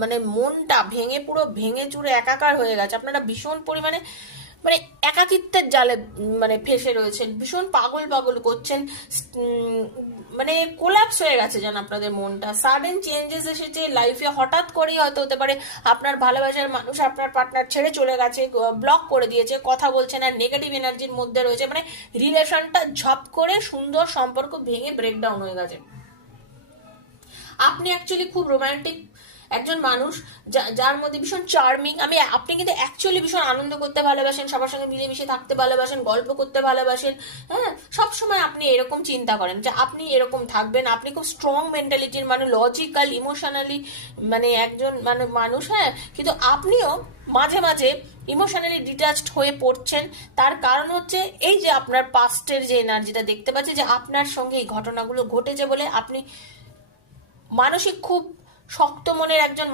মানে মনটা ভেঙে পুরো ভেঙে চুরে একাকার হয়ে গেছে, আপনারা ভীষণ পরিমাণে মানে একাকিত্বের জালে মানে ফেসে রয়েছেন, ভীষণ পাগল পাগল করছেন। উম, মানে কোলাপস হয়ে গেছে যেন আপনাদের মনটা, সাডেন চেঞ্জেস এসেছে লাইফে, হঠাৎ করেই হয়তো হতে পারে আপনার ভালোবাসার মানুষ আপনার পার্টনার ছেড়ে চলে গেছে, ব্লক করে দিয়েছে, কথা বলছে না, নেগেটিভ এনার্জির মধ্যে রয়েছে, মানে রিলেশনটা ঝপ করে সুন্দর সম্পর্ক ভেঙে ব্রেকডাউন হয়ে গেছে। আপনি অ্যাকচুয়ালি খুব রোমান্টিক একজন মানুষ, যার মধ্যে ভীষণ চার্মিং, আপনি কিন্তু অ্যাকচুয়ালি ভীষণ আনন্দ করতে ভালোবাসেন, সবার সঙ্গে মিলেমিশে থাকতে ভালোবাসেন, গল্প করতে ভালোবাসেন। হ্যাঁ, সবসময় আপনি এরকম চিন্তা করেন যে আপনি এরকম থাকবেন, আপনি খুব স্ট্রং মেন্টালিটির মানে লজিক্যাল ইমোশনালি মানে একজন মানে মানুষ। হ্যাঁ, কিন্তু আপনিও মাঝে মাঝে ইমোশনালি ডিটাচড হয়ে পড়ছেন। তার কারণ হচ্ছে এই যে আপনার পাস্টের যে এনার্জিটা দেখতে পাচ্ছি, যে আপনার সঙ্গে এই ঘটনাগুলো ঘটেছে বলে আপনি মানসিক খুব শক্ত মনের একজন